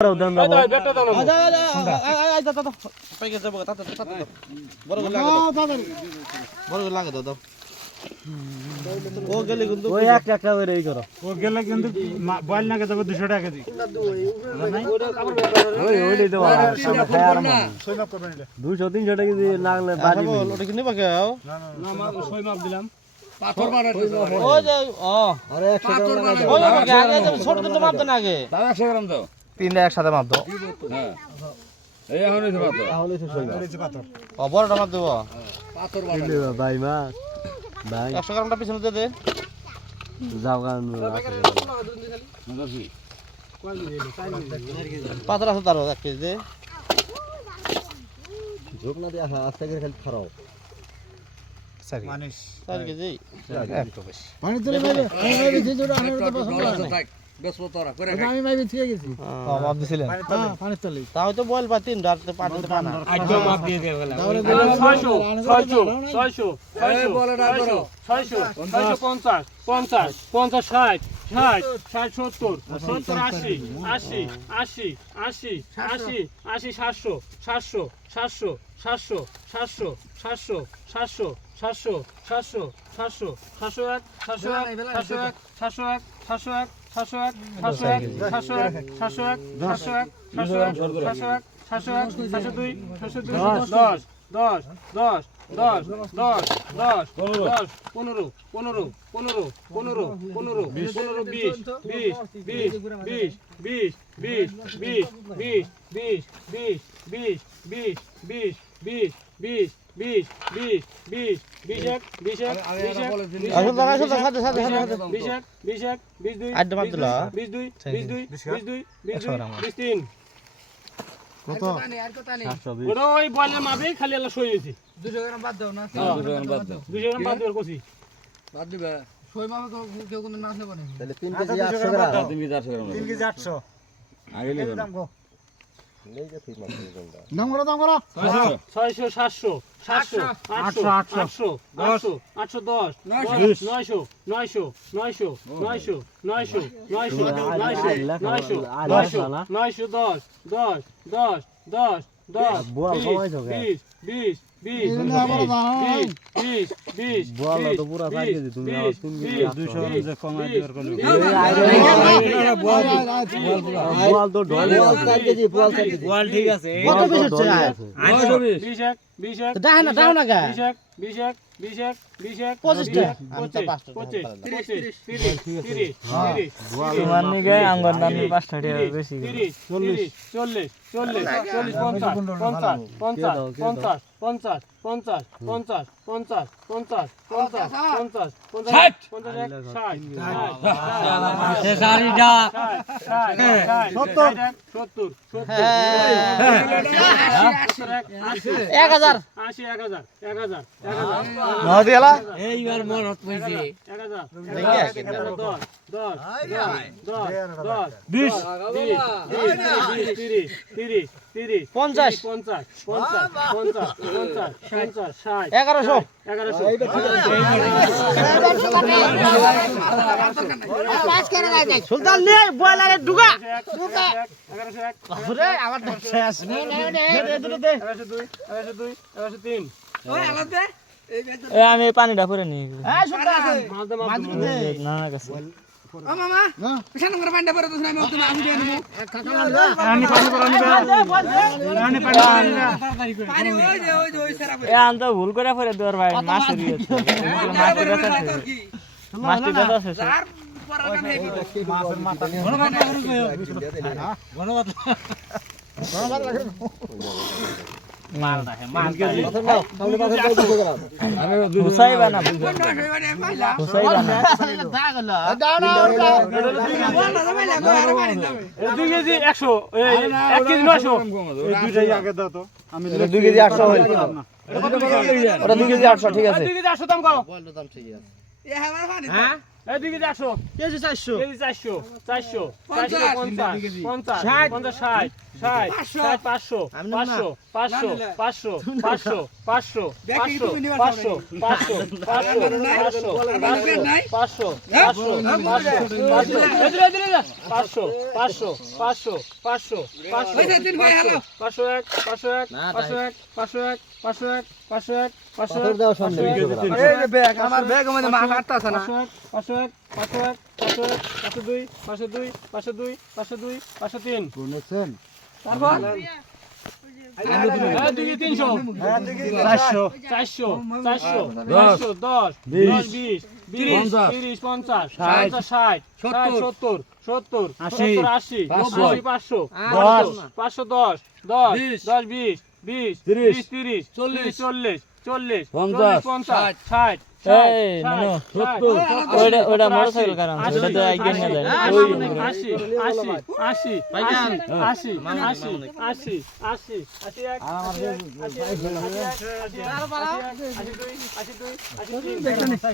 ও গেলে কিন্তু ওই একটা করে এই করো ও গেলে কিন্তু বল না দেব 200 টাকা দি ওই ওইটাই তো 200 300 টাকা দি লাগলে বাড়ি ওটা কি নিবা কেও না মা সই মাপ দিলাম পাথর বানাতে ও যে ও আরে 100 গ্রাম লাগাই দাও ওই আগে ছোট ছোট মাপ দেন আগে দাদা 100 গ্রাম দাও তিনটা একসাথে মাপ দাও হ্যাঁ এই এখন হইছে পাথর এখন হইছে সই হইছে পাথর ও বড়টা মাপ দেব পাথর বানাই ভাই মা ভাই 100 গ্রামটা পিছনে দে দে যাও গান পাথর আছে তার 1 কেজি দে ঝোক না দিয়া আস্তে করে খালি খারাও মানিস 4 কেজি একটু বেশি পানি তুলে মেরে আমি বেশি জোড়া আমি তো পছন্দ না বেশো তোরা করে আমি মাই বেশি গেছি হ্যাঁ মাপ দিছিলেন হ্যাঁ পানি তুলে তাও তো বল বা 3 রাতে পানিতে পানা আজও মাপ দিয়ে দে বলা 600 এই বলে না করো 600 650 50 50 60 60 70 70 80 80 80 80 80 80 700 700 700 700 700 700 700 700 700 700 701 701 701 701 701 701 701 701 701 702 702 10 10 10 10 10 10 15 15 15 15 15 20 20 20 20 20 20 20 20 20 20 20 20 20 20 20 20 20 21 22 23 কত ওটা ওই বলে মাপে খালি আলা সই হইছে 200 গ্রাম বাদ দাও না 200 গ্রাম বাদ দাও 200 গ্রাম বাদ দাও কইছি বাদ দিবা সই মাপে কেউ কোন মাছ নেব না তাহলে 3 কেজি 800 গ্রাম 3 কেজি 800 গ্রাম 3 কেজি 800 আগে নেব দাম কো নেই যে ঠিক মাছ দাম করো 600 700 700 800 800 800 810 900 900 900 900 900 900 900 10 10 10 10 বুয়া কমাই যাও 20 20 20 20 বুয়া তো পুরা সাইজ দি তুমি 200 যে কমাই দেওয়ার কোন বুয়া তো ঢলে 4 কেজি বুয়া 4 কেজি বুয়া ঠিক আছে কত বেশি হচ্ছে 820 20 দাও না গা 20 20 মাননি গায় আঙ্গর নানি 5 টাকা বেশি 40 40 40 40 50 50 50 50 50 50 50 50 50 50 এইবার মনত পড়ছে 1100 সুলতান নে বয়লারে ডুগা আরে আমার শেষ দে 102 ওই আলাদা এ আমি পানিটা পরে নি এই সুলতান মাছ দে না না কাছে ও মামা পেছন করে পানিটা পরে তুই আমি ওখানে আসি দেব আমি পানি করে আমি পানি ওই সারা এ আনতো ভুল করে পরে দর ভাই মাছ দিয়েছে মাছটি দাদা আছে স্যার পরাগান হে মাছের মাথা ঘনবাদ না করে হ্যাঁ ঘনবাদ লাগে মাল রাখে মাল কেজি তাহলে মাছ কত করে আমি হুসাইবা না হুসাইবা না দাও না 2 কেজি 100 1 কেজি 900 এই দুইটাই আগে দাও তো আমি 2 কেজি 800 হইল ওটা 2 কেজি 800 ঠিক আছে 2 কেজি 800 দাম কও বল দাম ঠিক আছে এ আমার পানি হ্যাঁ এদিকে 400 কেজি 400 কেজি 400 400 450 50 50 60 60 500 500 500 500 500 500 500 আমার ব্যাগ মধ্যে মাছ আটতাছে না 503 শুনেছেন তারপর এদিকে 300 400 400 400 10 10 20 30 50 60 70 70 80 500 510 10 20 20 30 40 40 50 60 ওটা মোটরসাইকেল কারণ ওটা তো একদিন না যায় 80